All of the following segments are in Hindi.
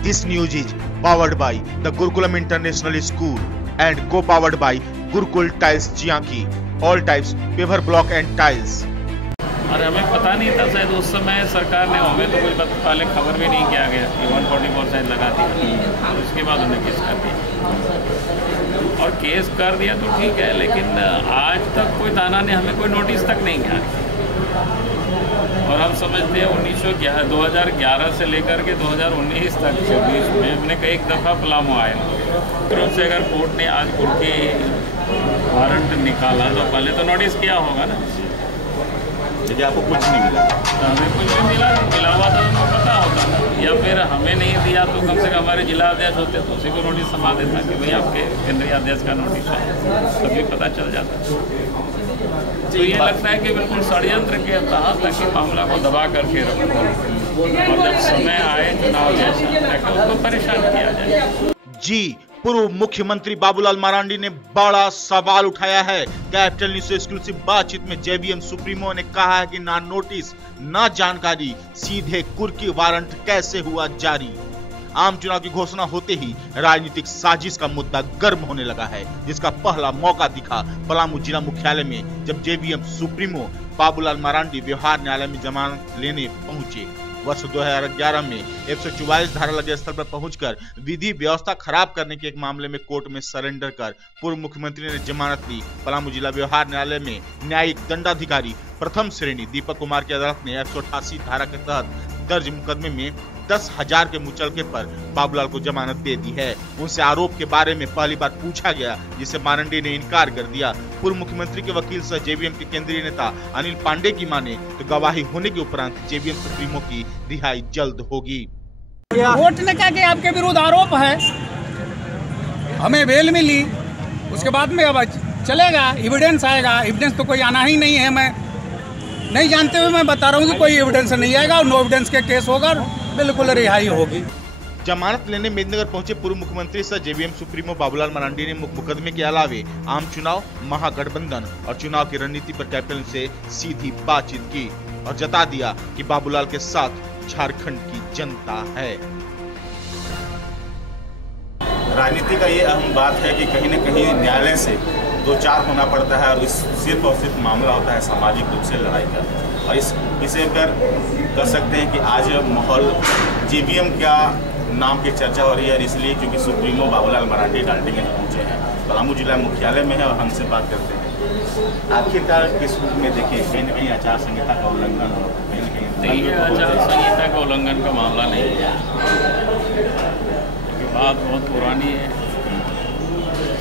This news is powered by the Gurukulam International School and co-powered by Gurukul Tiles Jianki. All types paver block and tiles. और हमें पता नहीं था, शायद उस समय सरकार ने हमें तो कुछ पहले खबर भी नहीं किया गया कि 144 शायद लगा दिया, उसके बाद उन्हें केस कर दिया। और केस कर दिया तो ठीक है, लेकिन आज तक कोई थाना ने हमें कोई नोटिस तक नहीं किया। और हम समझते हैं 2011 से लेकर के 2019 तक के बीच में हमने एक दफ़ा पलामू आए लोग से अगर कोर्ट ने आज कोर्ट के वारंट निकाला तो पहले तो नोटिस किया होगा ना। यदि आपको कुछ नहीं मिला तो हमें कुछ भी मिला हुआ था तो पता होता ना, या फिर हमें नहीं दिया तो कम से कम हमारे जिला अध्यक्ष होते तो उसी को नोटिस समा देता कि भाई आपके केंद्रीय अध्यक्ष का नोटिस है, तभी पता चल जाता। तो ये लगता है कि बिल्कुल षड्यंत्र के तहत ताकि मामला को दबा करके रखो और जब समय आए चुनाव जैसा उसको परेशान किया जाए। जी, पूर्व मुख्यमंत्री बाबूलाल मरांडी ने बड़ा सवाल उठाया है। कैपिटल न्यूज से एक्सक्लूसिव बातचीत में जेबीएम सुप्रीमो ने कहा है कि ना नोटिस ना जानकारी, सीधे कुर्की वारंट कैसे हुआ जारी। आम चुनाव की घोषणा होते ही राजनीतिक साजिश का मुद्दा गर्म होने लगा है, जिसका पहला मौका दिखा पलामू जिला मुख्यालय में जब जेबीएम सुप्रीमो बाबूलाल मरांडी व्यवहार न्यायालय में जमानत लेने पहुंचे। वर्ष 2011 में 144 धारा लगे स्थल पर पहुंचकर विधि व्यवस्था खराब करने के एक मामले में कोर्ट में सरेंडर कर पूर्व मुख्यमंत्री ने जमानत ली। पलामू जिला व्यवहार न्यायालय में न्यायिक दंडाधिकारी प्रथम श्रेणी दीपक कुमार की अदालत ने 188 धारा के तहत दर्ज मुकदमे में 10,000 के मुचलके पर बाबूलाल को जमानत दे दी है। उनसे आरोप के बारे में पहली बार पूछा गया, जिसे मारंडी ने इनकार कर दिया। पूर्व मुख्यमंत्री के वकील सह जेबीएम के केंद्रीय नेता अनिल पांडे की माने तो गवाही होने के उपरांत जेबीएम सुप्रीमो की रिहाई जल्द होगी। कोर्ट ने कहा कि आपके विरुद्ध आरोप है, हमें बेल मिली, उसके बाद में अब चलेगा, एविडेंस आएगा। एविडेंस तो कोई आना ही नहीं है, मैं नहीं जानते हुए मैं बता रहा हूँ कि कोई एविडेंस नहीं आएगा और नो एविडेंस के केस होगा, बिल्कुल रिहाई होगी। जमानत लेने मेदिनीनगर पहुंचे पूर्व मुख्यमंत्री सह जेबीएम सुप्रीमो बाबूलाल मरांडी ने मुकदमे के अलावे आम चुनाव, महागठबंधन और चुनाव की रणनीति पर कैपिटल से सीधी बातचीत की और जता दिया कि बाबूलाल के साथ झारखंड की जनता है। राजनीति का ये अहम बात है कि कहीं न कहीं न्यायालय से दो चार होना पड़ता है और सिर्फ और सिर्फ मामला होता है सामाजिक रूप से लड़ाई का। और इसे कर सकते हैं कि आज माहौल जेबीएम का नाम की चर्चा हो रही है, इसलिए क्योंकि सुप्रीमो बाबूलाल मरांडी डाल्टनगंज पहुंचे हैं, पलामू जिला मुख्यालय में है और हमसे बात करते हैं। आखिरकार किस रूप में देखिए कहीं न कहीं आचार संहिता का उल्लंघन और कहीं न कहीं आचार संहिता का उल्लंघन का मामला नहीं है, बात बहुत पुरानी है,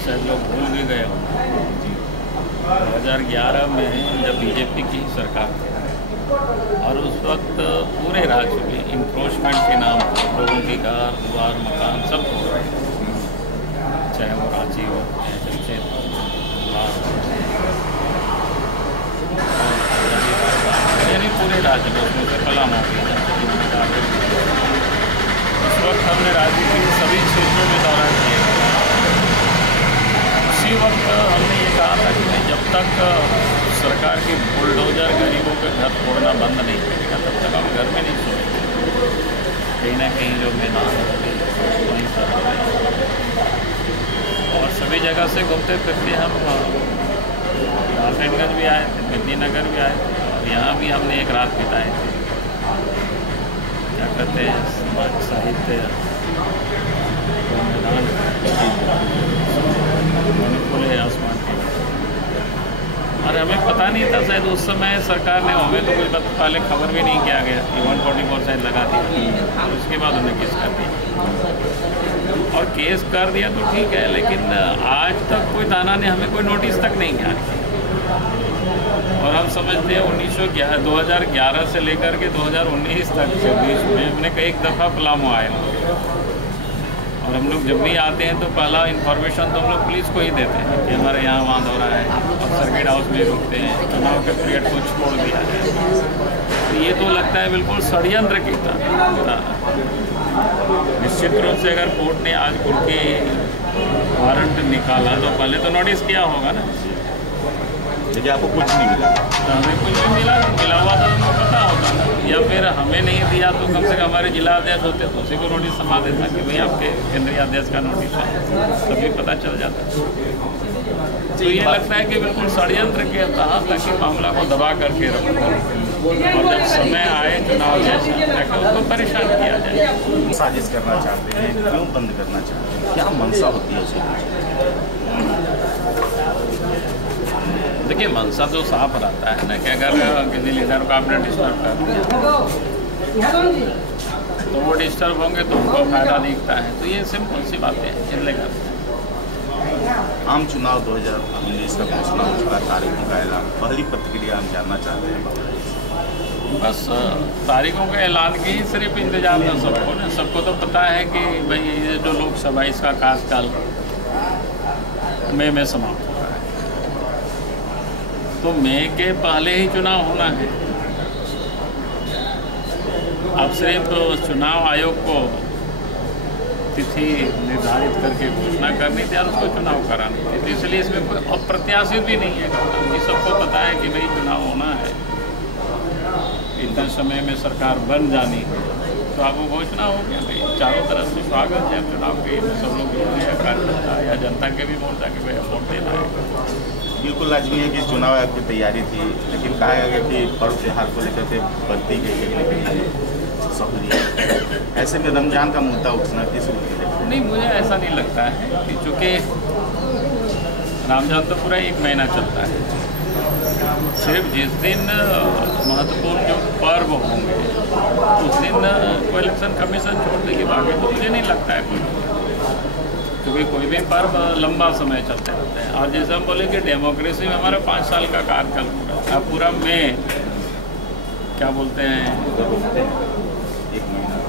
शायद लोग भूल भी गए। 2011 में जब बीजेपी की सरकार थी और उस वक्त पूरे राज्य में इंक्रोचमेंट के नाम पर लोगों की घर द्वार मकान सब हो रहे, चाहे वो रांची हो चाहे जमशेदपुर, यानी पूरे राज्य में, उसमें से पलामू भी उस वक्त हमने राज्य के सभी क्षेत्रों में दौरा किया। उसी वक्त हमने ये कहा था कि जब तक सरकार की बुलडोजर गरीबों के घर तोड़ना बंद नहीं करेगा तब तक हम घर में नहीं सोएंगे। कहीं ना कहीं जो मैदान होगी वहीं पर और सभी जगह से घूमते फिरते हम डाल्टनगंज भी आए थे, मेदिनीनगर भी आए थे और यहाँ भी हमने एक रात बिताए थे। क्या कहते हैं, समाज साहित्य मैदान खुले आसमान के, और हमें पता नहीं था, शायद उस समय सरकार ने हमें तो कुछ पहले खबर भी नहीं किया गया कि 144 शायद लगा दिया, उसके बाद उन्हें केस कर दिया। और केस कर दिया तो ठीक है, लेकिन आज तक कोई थाना ने हमें कोई नोटिस तक नहीं किया। और हम समझते हैं 2011 से लेकर के 2019 तक के बीच में हमने एक दफ़ा पलामू आए और हम लोग जब भी आते हैं तो पहला इन्फॉर्मेशन तो हम लोग पुलिस को ही देते हैं कि हमारे यहाँ वहाँ हो रहा है, और सर्किट हाउस में रुकते हैं, चुनाव के पीरियड को छोड़ दिया है। तो ये तो लगता है बिल्कुल षड्यंत्र की तरह। निश्चित रूप से अगर कोर्ट ने आज कोर्ट के वारंट निकाला तो पहले तो नोटिस किया होगा ना, लेकिन आपको कुछ नहीं मिला। तो हमें कुछ भी मिला हुआ तो हमको पता होता ना, या फिर हमें नहीं दिया तो कम से कम हमारे जिला अध्यक्ष होते तो उसी को नोटिस समा देता कि भाई आपके केंद्रीय अध्यक्ष का नोटिस है, तभी पता चल जाता। तो ये लगता है कि बिल्कुल षड्यंत्र के तहत ताकि मामला को दबा करके रखो और जब समय आए चुनाव जैसा ताकि उसको परेशान किया जाए। साजिश करना चाहते हैं, क्यों बंद करना चाहते हैं, क्या मंशा होती है उसकी? देखिए मंशा तो साफ रहता है ना कि अगर किसी लीडर को आपने डिस्टर्ब कर दिया तो वो डिस्टर्ब होंगे तो उनको फायदा दिखता है। तो ये सिंपल सी बातें हैं, इसलिए करते हैं। आम चुनाव 2019 का घोषणा हो चुका, तारीखों का ऐलान, पहली प्रतिक्रिया हम जानना चाहते हैं। बस तारीखों के ऐलान की ही सिर्फ इंतजार था सबको ना। सबको तो पता है कि भाई ये जो लोकसभा इसका कार्यकाल मई में समाप्त हो रहा है, तो मई के पहले ही चुनाव होना है। अब सिर्फ चुनाव आयोग को तिथि निर्धारित करके घोषणा करनी थी और उसको चुनाव करानी थी, तो इसलिए इसमें कोई अप्रत्याशित भी नहीं है कि सबको पता है कि भाई चुनाव होना है, इतने समय में सरकार बन जानी है, तो आपको घोषणा हो गया भाई। चारों तरफ से स्वागत है चुनाव के, सब लोग जुड़ रहे हैं, कार्यकर्ता या जनता के भी मोर्चा के भाई वोट देना है। बिल्कुल लाजमी है कि चुनाव आयोग की तैयारी थी, लेकिन कहा गया कि पर्व त्यौहार को लेकर के बढ़ती गई कहीं न कहीं सहूलियत। ऐसे में रमजान का मुद्दा उठना किस रूप में? नहीं, मुझे ऐसा नहीं लगता है कि चूँकि रमजान तो पूरा 1 महीना चलता है, सिर्फ जिस दिन महत्वपूर्ण जो पर्व होंगे उस दिन कोई इलेक्शन कमीशन छोड़ देगी, बाकी तो मुझे नहीं लगता है कोई, क्योंकि कोई भी पर्व लंबा समय चलते रहते हैं। और जैसे हम बोले कि डेमोक्रेसी में हमारा 5 साल का कार्यकाल पूरा था, पूरा में क्या बोलते हैं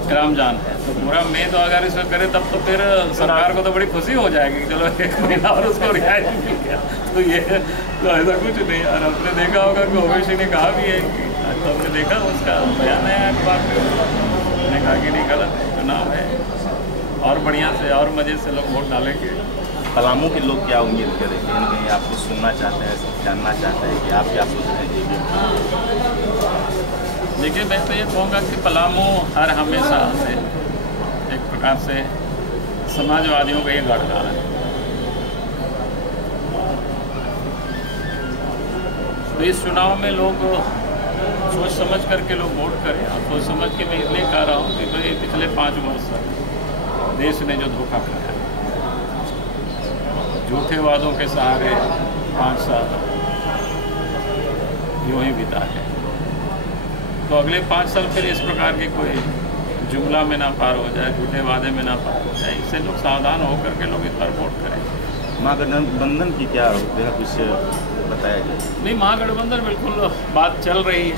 रमजान है, तो पूरा मई तो अगर इसको करे तब तो फिर सरकार को तो बड़ी खुशी हो जाएगी कि चलो 1 महीना और उसको रियायत मिल गया। तो ये तो ऐसा कुछ नहीं। और आपने देखा होगा कि ओवैसी ने कहा भी है कि तो हमने देखा उसका बयान है अखबार में, उसने कहा कि नहीं गलत है, चुनाव है और बढ़िया से और मज़े से लोग वोट डालेंगे। पलामू के लोग क्या उम्मीद करें? कहीं न कहीं आपको सुनना चाहते हैं, जानना चाहते हैं कि आप क्या सोच रहे हैं। देखिए मैं तो ये कहूँगा कि पलामू हर हमेशा से एक प्रकार से समाजवादियों का ये गढ़ रहा है, तो इस चुनाव में लोग सोच समझ करके लोग वोट करें। और सोच समझ के मैं इसलिए कह रहा हूँ कि भाई पिछले 5 वर्ष देश ने जो धोखा खाया, झूठे वादों के सहारे 5 साल यूँ ही बिता है, तो अगले 5 साल फिर इस प्रकार की कोई जुमला में ना पार हो जाए, झूठे वादे में ना पार हो जाए, इससे लोग सावधान होकर के लोग इस पर वोट करें। महागठबंधन की क्या कुछ बताया जाए? नहीं, महागठबंधन बिल्कुल बात चल रही है,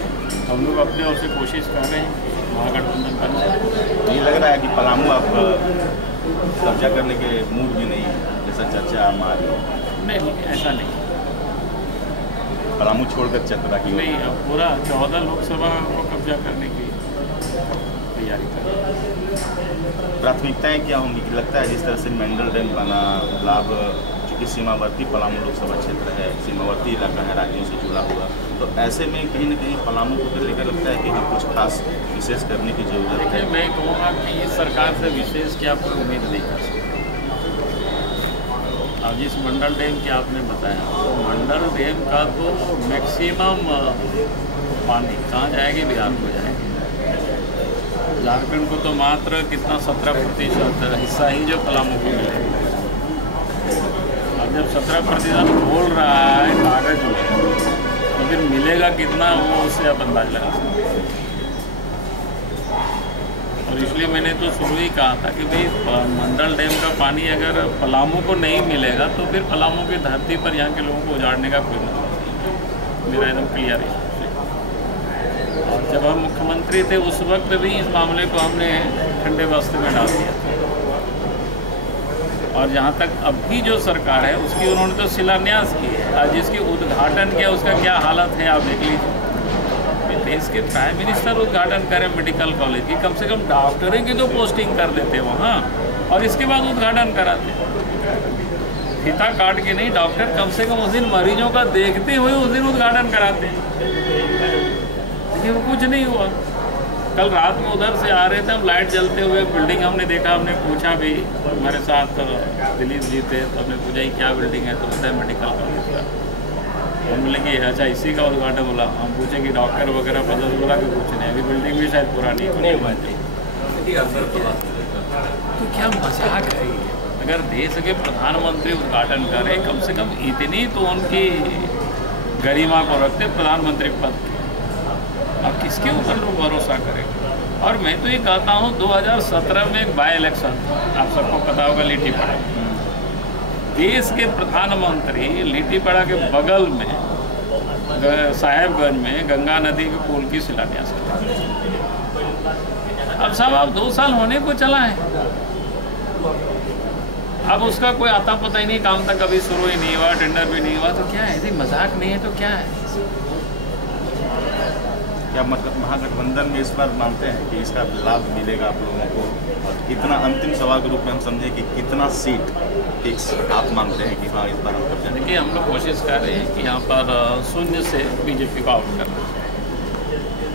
हम लोग अपने ओर से कोशिश कर रहे हैं महागठबंधन बन जाए। ये लग रहा है कि पलामू आप कब्जा करने के मूड में नहीं है, जैसा चर्चा नहीं, ऐसा नहीं, पलामू छोड़कर चतरा की नहीं, अब पूरा 14 लोकसभा को कब्जा करने की तैयारी कर रहे हैं। प्राथमिकताएं क्या होंगी कि लगता है जिस तरह से मंडल डैम बना, लाभ चूँकि सीमावर्ती पलामू लोकसभा क्षेत्र है, सीमावर्ती इलाका है, राज्यों से जुड़ा हुआ, तो ऐसे में कहीं न कहीं पलामू को लेकर लगता है कि कुछ खास विशेष करने की जरूरत है। मैं कहूँगा कि इस सरकार से विशेष की आप कोई उम्मीद नहीं कर सकते। अब जिस मंडल डैम की आपने बताया, तो मंडल डैम का तो मैक्सिमम पानी कहाँ जाएगी? बिहार को जाएगी। झारखंड को तो मात्र कितना 17% हिस्सा ही जो पलामू को मिलेगा। अब जब 17% बोल रहा है कागज में, तो फिर मिलेगा कितना वो उससे आप अंदाज लगा सकते हैं। और इसलिए मैंने तो शुरू ही कहा था कि भाई मंडल डैम का पानी अगर पलामू को नहीं मिलेगा तो फिर पलामू की धरती पर यहाँ के लोगों को उजाड़ने का कोई मतलब नहीं, मेरा एकदम क्लियर है। और जब हम मुख्यमंत्री थे उस वक्त भी इस मामले को हमने ठंडे बस्ते में डाल दिया था। और जहाँ तक अभी जो सरकार है उसकी उन्होंने तो शिलान्यास की है, और जिसकी उद्घाटन किया उसका क्या हालत है आप देख लीजिए। देश के प्राइम मिनिस्टर उद्घाटन करें मेडिकल कॉलेज की, कम से कम डॉक्टरों की तो पोस्टिंग कर देते वहाँ, और इसके बाद उद्घाटन कराते। फीता काट के नहीं, डॉक्टर कम से कम उस दिन मरीजों का देखते हुए उस दिन उद्घाटन कराते हैं, लेकिन वो कुछ नहीं हुआ। कल रात में उधर से आ रहे थे हम, लाइट जलते हुए बिल्डिंग हमने देखा, हमने पूछा भी, हमारे साथ दिलीप जी थे, तो हमने पूछा क्या बिल्डिंग है, तो बोलता है मेडिकल कॉलेज का। हम बोले कि अच्छा इसी का उद्घाटन, बोला हम पूछे कि डॉक्टर वगैरह पता, बोला कि कुछ नहीं, अभी बिल्डिंग भी शायद पुरानी नहीं हुआ थी। तो क्या मजाक है ये? अगर देश के प्रधानमंत्री उद्घाटन करें, कम से कम इतनी तो उनकी गरिमा को रखते प्रधानमंत्री पद की, अब किसके ऊपर लोग भरोसा करेंगे? और मैं तो ये कहता हूँ 2017 में एक बाई इलेक्शन, आप सबको पता होगा, लिट्टीपाड़ा, देश के प्रधानमंत्री लिट्टीपाड़ा के बगल में साहेबगंज में गंगा नदी के पुल की शिलान्यास किया। अब साहब आप 2 साल होने को चला है, अब उसका कोई आता पता ही नहीं, काम तक कभी शुरू ही नहीं हुआ, टेंडर भी नहीं हुआ, तो क्या है? यदि मजाक नहीं है तो क्या है? क्या मतलब महागठबंधन में इस बार मानते हैं कि इसका लाभ मिलेगा आप लोगों को? और कितना, अंतिम सवाल के रूप में हम समझे कि कितना सीट फिक्स आप मानते हैं कि हाँ इस बार हम कर जाएंगे? देखिए, हम लोग कोशिश कर रहे हैं कि यहाँ पर शून्य से बीजेपी को आउट करना,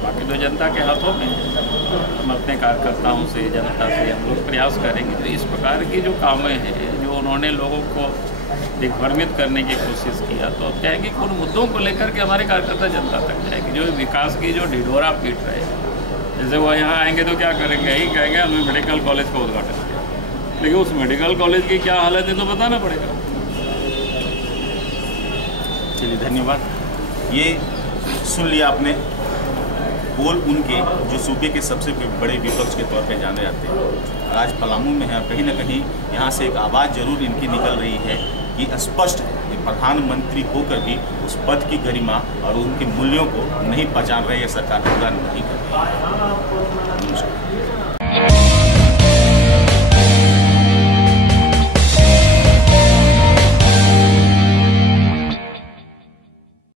बाकी तो जनता के हाथों में। हम अपने कार्यकर्ताओं से, जनता से हम लोग प्रयास करेंगे। तो इस प्रकार की जो कामें हैं, जो उन्होंने लोगों को दिग्भ्रमित करने की कोशिश किया, तो अब क्या है कि उन मुद्दों को लेकर के हमारे कार्यकर्ता जनता तक जाएगी। जो विकास की जो ढिढोरा पीट रहे हैं, जैसे वो यहाँ आएंगे तो क्या करेंगे, यही कहेंगे हमने मेडिकल कॉलेज का उद्घाटन किया, लेकिन उस मेडिकल कॉलेज की क्या हालत है तो बताना पड़ेगा। चलिए, धन्यवाद। ये सुन लिया आपने बोल उनके, जो सूबे के सबसे बड़े विपक्ष के तौर पे जाने जाते हैं। आज पलामू में है, कहीं ना कहीं यहाँ से एक आवाज़ जरूर इनकी निकल रही है कि स्पष्ट प्रधानमंत्री होकर भी उस पद की गरिमा और उनके मूल्यों को नहीं पहचान रहे, ये सरकार पूरा नहीं कर रही है। नमस्कार।